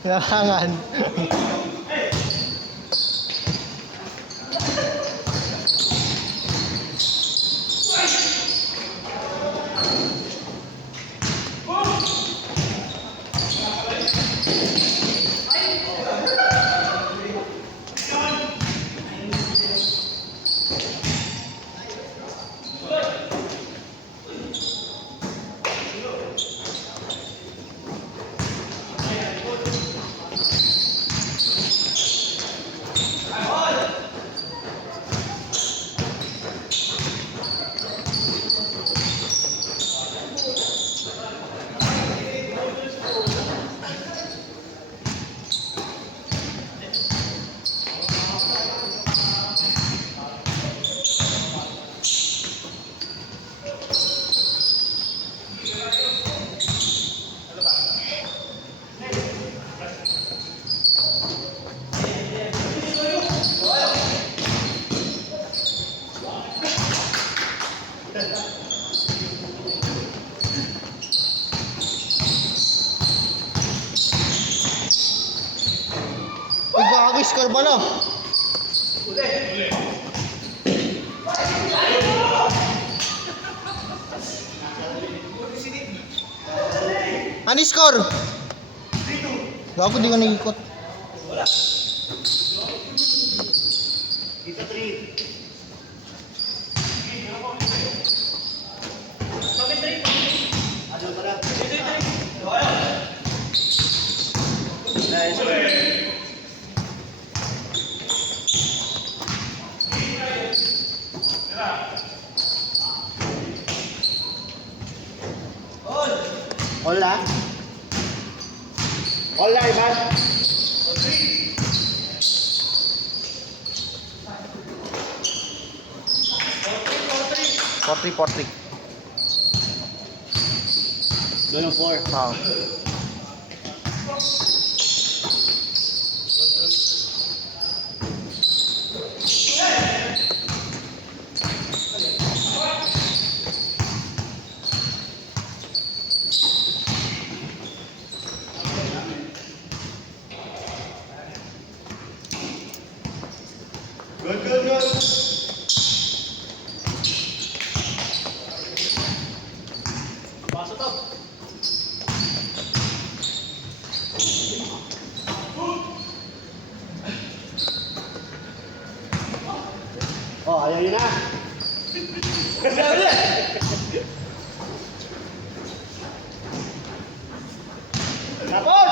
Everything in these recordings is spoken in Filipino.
Hinahangan. Score ba no? Ano score? Gago di ka nag-ikot. Dito 3. Ano pala? Hola. Hola, Ivan. 40-40. Doon ang 4. Ah. Good, good, good. Pasok to. Oh, ayaw yun na. Tapos!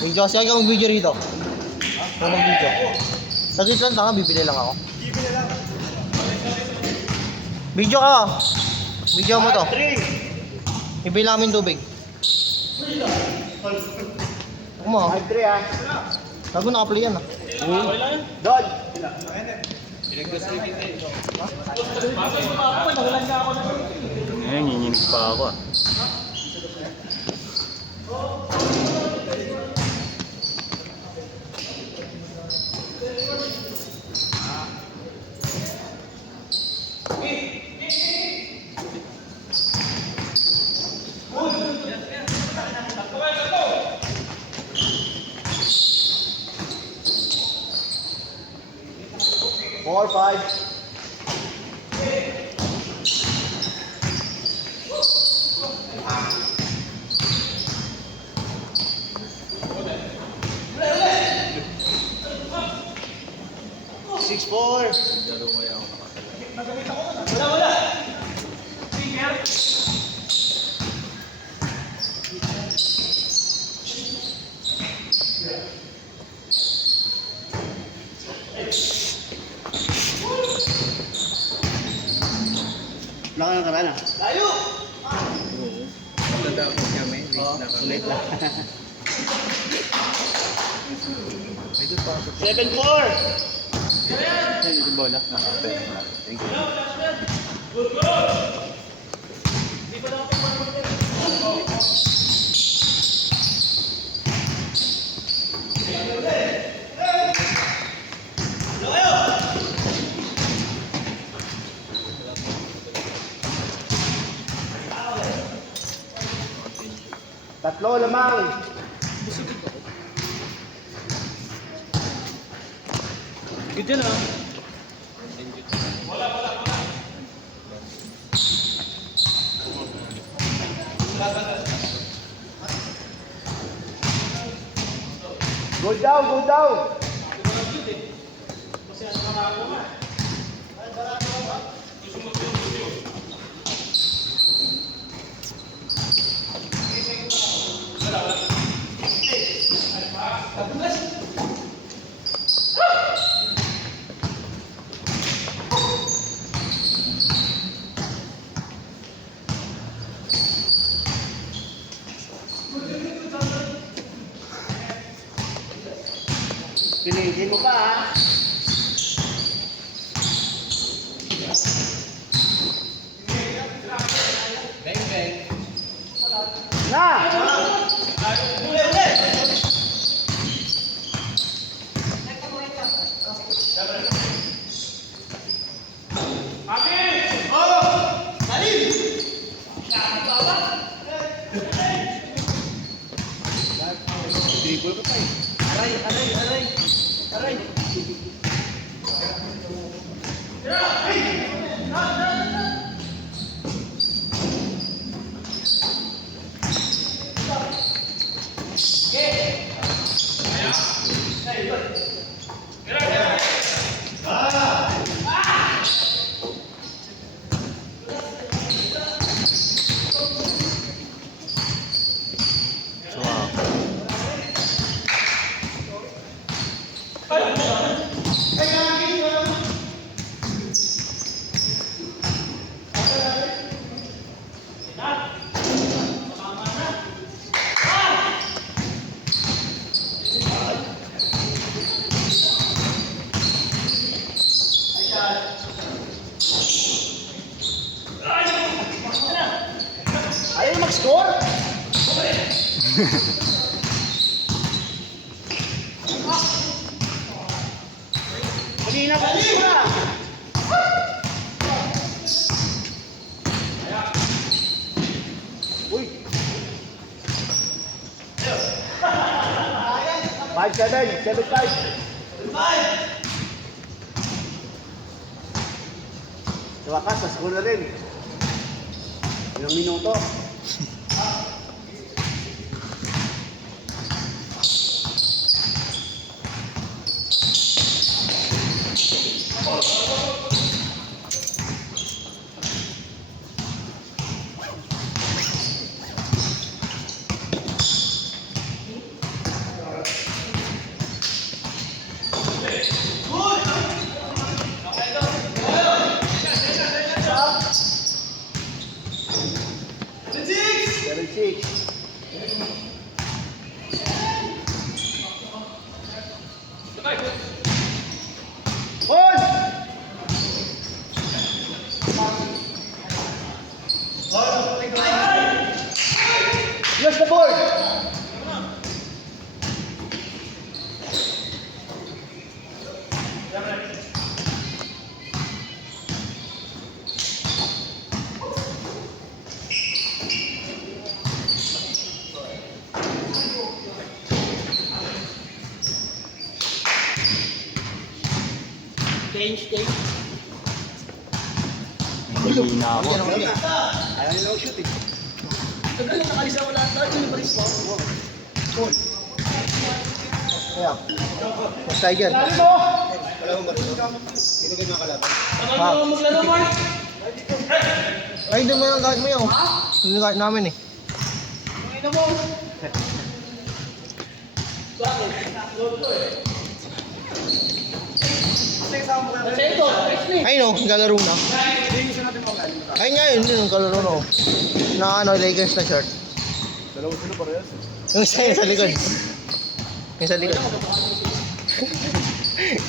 Video kasi ako mag-video rito. Ako mag-video. Saglit lang, tanga, bibili lang ako. Video ka. Video mo to. 3. Ibili namin tubig. Huwag mo. 5-3 ah. Bago naka-play yan ah. Doon. Ngayon, nginginig pa ako ah. Four, 5. Six, 4. Laki ng karana. Layo! Dadapot kami. Ulit lang. 7-4! Yung bola. Thank you. Tatlo lamang. Good yan ah. Go down, go down. Pinigin mo pa ha. Bang bang. Na! Dribble ko pa eh. Aray, aray, aray. Aray. Ayaw na mag-score? Kanina pa pa. Uy. 5-7, 7-5. Sa wakas, sa-score na rin. Ilang minuto? Yes, the board! Change. Hindi na ako. Ayaw nila shoot eh. Tagal na nakalisa mo lahat. Tagal yung balis mo. Kaya. Mas Tiger. Lalo mo! Wala mo balis mo. Pinagay mga kalaban. Tagal mo maglaro mo! Ay, hindi mo yung gamit mo yun. Hindi yung gamit namin eh. Ina mo! Ay no, galaro na. Ay nga yun, yung galaro na. Na ano, Lakers na shirt. Dalawa sila parehas. Yung isa yung sa likod. Yung sa likod.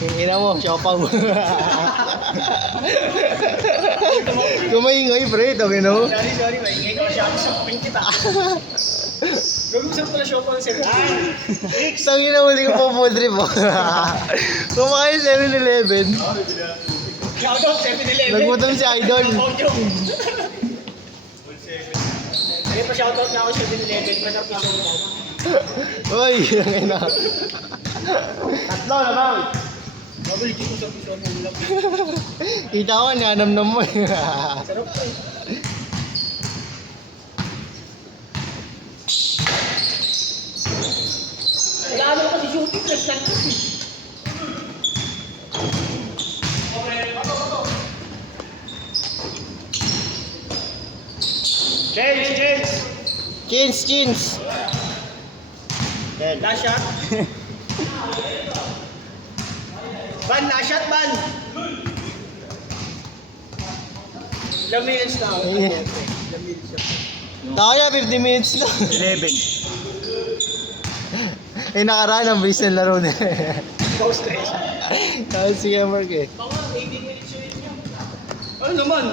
Yung ina mo, siopaw. Kumaingay pre, ito gino. Sorry, maingay ko siya. Sa pink kita. Gagawin pala siya pa ang cellphone. Tangin na huli ko po food trip mo. Kumakain 7-Eleven. Shoutout 7-Eleven. Nagutom si Idol. Hindi pa shoutout na ako 7-Eleven. Masarap yung show. Uy, yung ina. Tatlo na bang? Double G ko sa piso ng ulap. Kita ko, nanamnam mo. Sarap pa eh. Wala ano kasi shooting, press lang kasi. Change! Chins. Last shot. Ban, last shot, ban. Ilang minutes na ako. Yeah. Ilang minutes na. Kaya 50 minutes lang. 11. Eh nakaraan ang bilis ng laro na. Post stress. Tapos sige Mark eh. Baka 80 minutes yun niya. Ano naman?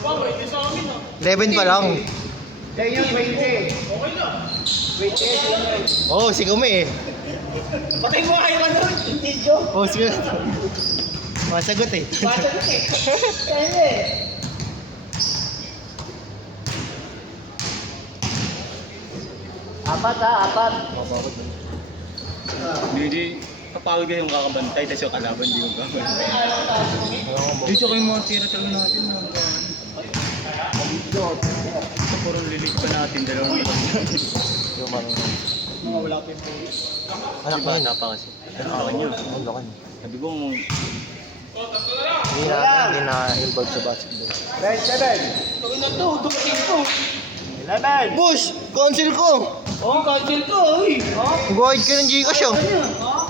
Baka, ito sa amin ah. 11 pa lang. Kaya yung 20. Okay na. 20. Oh, si Kume eh. Patay mo kayo ano? Video? Oh, sige. Masagot eh. Bata na eh. Kaya eh. Apat. Hindi, kapagod kayo yung kakabantay, tapos yung kalaban, di yung kakabantay. Dito kayo mga tira talaga natin. Ito, puro lilig pa natin, dalawang lilig. Mga wala pa yung post. Anak Di mo yun. bata pa kasi. Ano ka nyo? Ang laki. Sabi ko, Hindi na involved sa basketball. 7. Gawin na to, dumating ko. 11. Boss, cancel ko. Oh, cancel ko, uy. Oh, Guide ka ng Gcash oh. ano yan? Oh.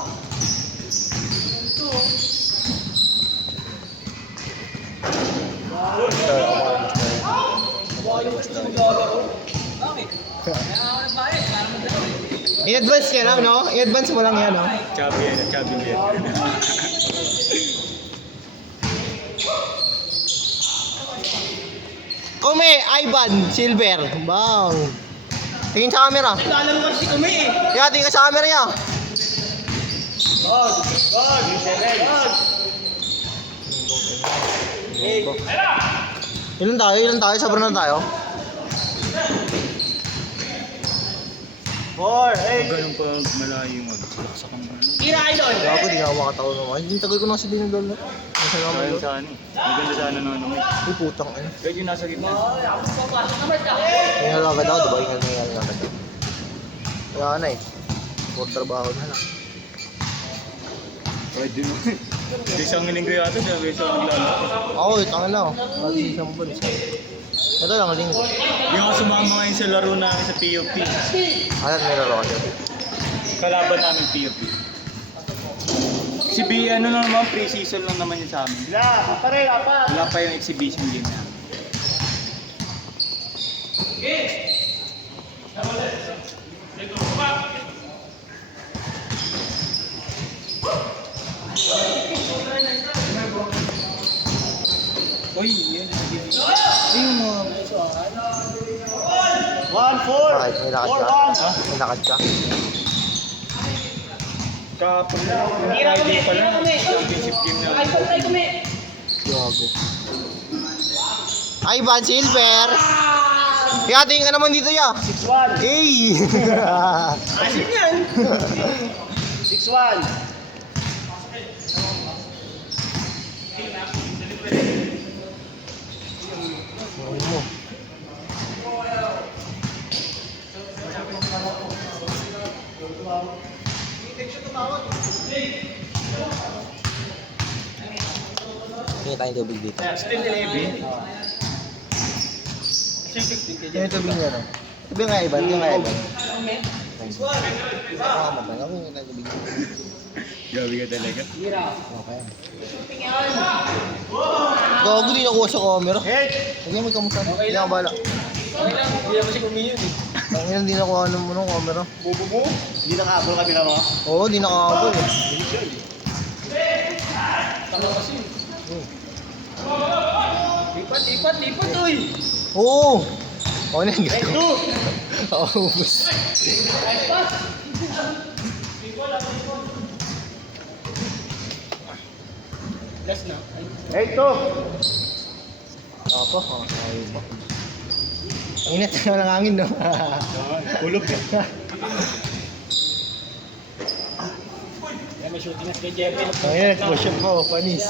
In-advance niya lang, no? In-advance mo lang yan, no? chubby yan, chubby yan. Kume, Ivan, Silver. Bang. Tingin sa camera. Lalo mo kasi kami eh. Kaya tingin ka sa camera niya. God. 7. Ilan tayo? Sobrang na tayo. 4. Ganun pa malayo mag-saksak ang ano. Tira idol. Gago, di nga ako makatawa naman. Hindi tagal ko na kasi dinadal na. Nasa naman Sayang yun. sa ano. Maganda sana ng ano. Uy, putang ano. Kaya yung nasa gitna. Papasok naman ka. Ngayon agad ako, diba? Ngayon agad ako. Kaya na eh. Puro trabaho na lang. Pwede mo. Isang linggo yata, sabi sa naglalaro. Ako, tanga na ako. Kasi isang buwan. Ito lang, linggo. Hindi ako sumama ngayon sa laro namin sa POP. Alam, may laro kasi. Kalaban namin POP. Si B, ano lang naman, pre-season lang naman yun sa amin. Apat. Wala pa yung exhibition game namin. Uy, yan. Ayun mga... 1-4. Bakit? May lakad ka? 4-1. May lakad ka? Kapag na, Tira kami, Friday pa tira lang, kami. championship game na. Ay, patay kami. Gago. Ivan, Silver! Kaya tingin ka naman dito, ya! 6-1. Hey! Asin yan. 6-1. Ano mo? Tingin tayong tubig dito. Still 11. Tingin tubig niya, no? Ito yung Ivan, ito yung Ivan. Thanks. Ako, matang. Ako yung tayong tubig dito. Gabi ka talaga. Okay. Gago din nakuha sa camera. Hindi mo kamusta. Hindi ako bala. Okay lang, hindi naman siya kumiyon eh. Ang hindi nakuha ng camera. Bubo mo? Hindi nakaabol kami na mo. Oo, di nakakabol eh. Tama kasi. Lipat, uy! Oo! Oo na yung Hey, gago. two! Oo, ubus. Last na. Hey, two! Ako, ayaw pa. Ang init na ng hangin, no? Kulog eh. May shooting na kay Jeffrey. Ang init, nag-push up pa, panis.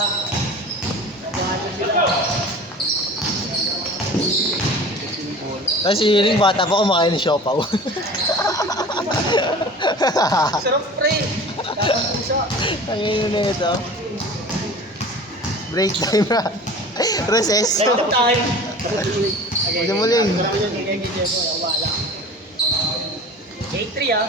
Tapos si Hiling bata pa kumakain ng siopaw. Sarap pre! Kakang pusa. Ang yun na ito. Break time na. Recess. Stop time! Huwag muling. Kaya kay Jeffrey, ako wala. 8-3 ah.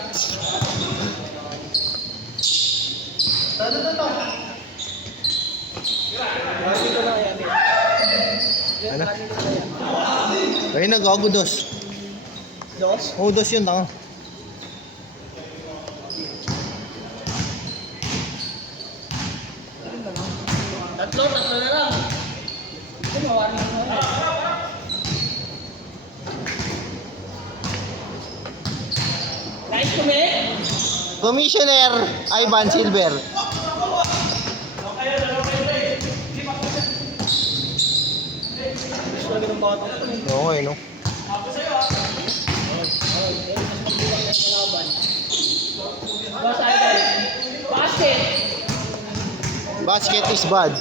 Dito na kaya, Bill. Ano? Ayun, nag-ago dos. Dos? Oo, dos yun, tanga. Tatlo na lang. Ito, mawari na lang. Nice to meet. Commissioner Ivan Silver. Gusto lagi ng bata. Oo, okay, no? Boss Idol. Basket. Basket is bad.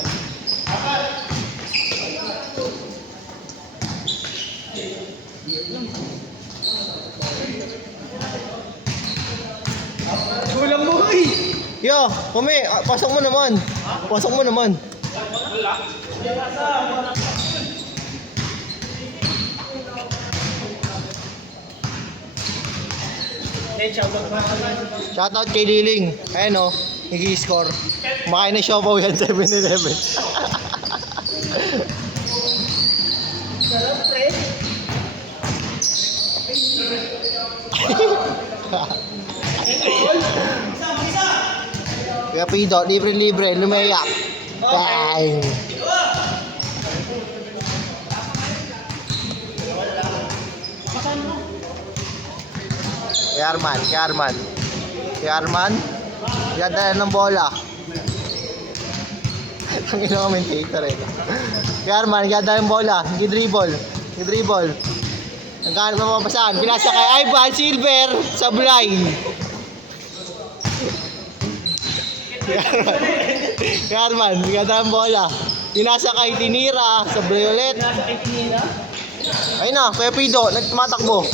Kulang mo eh. Yo, kumi, pasok mo naman. Pasok mo naman. Then, shoutout mo. Shoutout kay Liling. Ayan o, nag-i-score. Makain na siopaw yan, 7-11. Sarap, pre. Kaya Pido, libre-libre, lumayak. Bang! Kay Arman, ganda ng bola. Ang ina commentator eh. Kay Arman, ganda ng bola, gidribble. Nagkahanap ng mapapasahan, pinasa kay Ivan Silver sa blind. Kay Arman, ganda ng bola. Pinasa kay Tinira sa violet. Nasa kay Tinira. Ayun na, Kuya Pido, nagtumatakbo.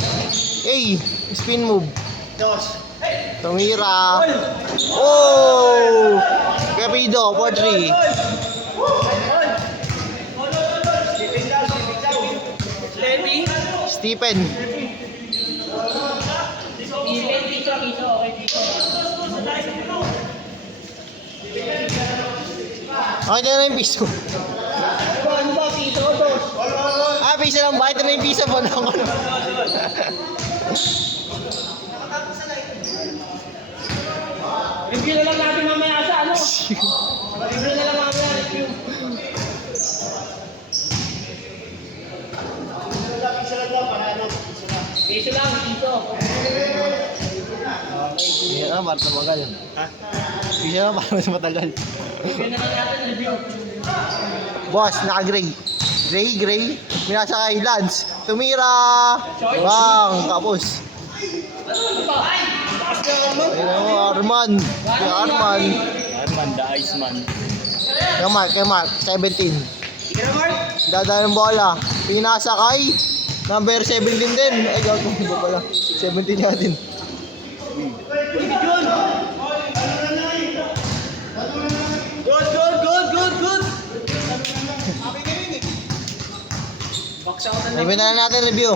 Hey, spin move. Dos. Tumira. Oh! Kuya Pido, 4-3. Levi. Stephen. Piso. Okay, piso. Okay na yung piso. Ano ba, piso? Dos. Ah, piso lang ba? Ito na yung piso po na ako. Review na lang natin mamaya sa ano? Review na lang mamaya. Review. Piso lang, piso. Piso na, para tumagal. Piso na, para mas matagal. Review na lang natin, review. Boss, naka-gray. Gray. Minasa kay Lance. Tumira. Bang, tapos. Ano pa? Taas na naman. Ayun mo, Arman. Kay Arman. Arman, the Iceman. Kay Mark, 17. Sige na, Mark. Dada ng bola. Pinasa kay number 17 din. Ay, gago. Iba pala. 17 nga din. Good. Box out na lang. Ayun na lang natin review.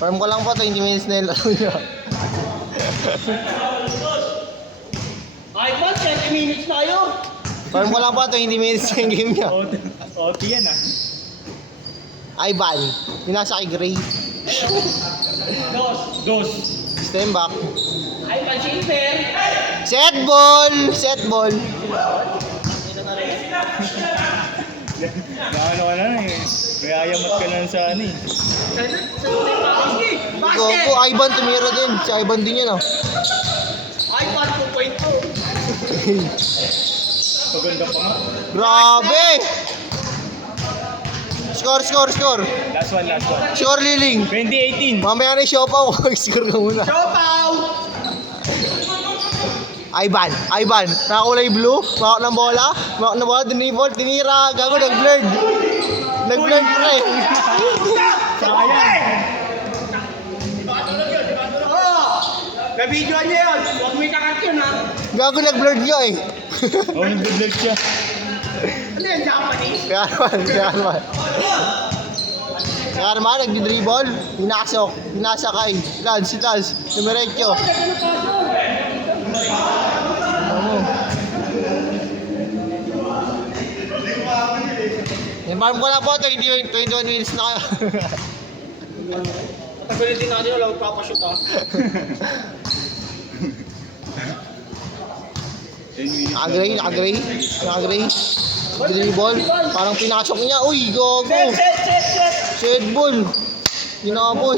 Farm ko lang po, 20 minutes na yung laro niya. Ay, man, 20 minutes tayo. Parang wala pa 20 minutes yung game niya. OT yan ah. Ivan, pinasa kay Gray. Dos. Stand back. Ay, man, Silver. Set ball! Set ball. Naano ka na eh. May ayamat ka na sa ano eh. Gogo, Ivan tumira din. Si Ivan din yan oh. Ay, man, 2.2. Paganda pa nga. Grabe! Score, score, score. Last one. Score, Liling. 2018. Mamaya na yung siopaw. Score ka muna. Chopaw! Ivan, nakakulay blue, mawak ng bola, dinibol, tinira, gago, nag-blurred. Nag-blurred pre. Sayang. Nabidyoan niya yun. Huwag mo ikakat yun, ha? Gago, nag-blurred nyo eh. Oo, nag-vlog siya. Ano yan, Japanese? Kaya naman, nag-dribble, hinasakay, si Lance, numeretyo. Inform ko na po, 21 minutes na kayo. Patagalin din natin, wala magpapashoot, ha? 10 minutes. Naka-gray. Dribble, parang pinasok niya, uy, gogo. Set! Set ball. Ginabos.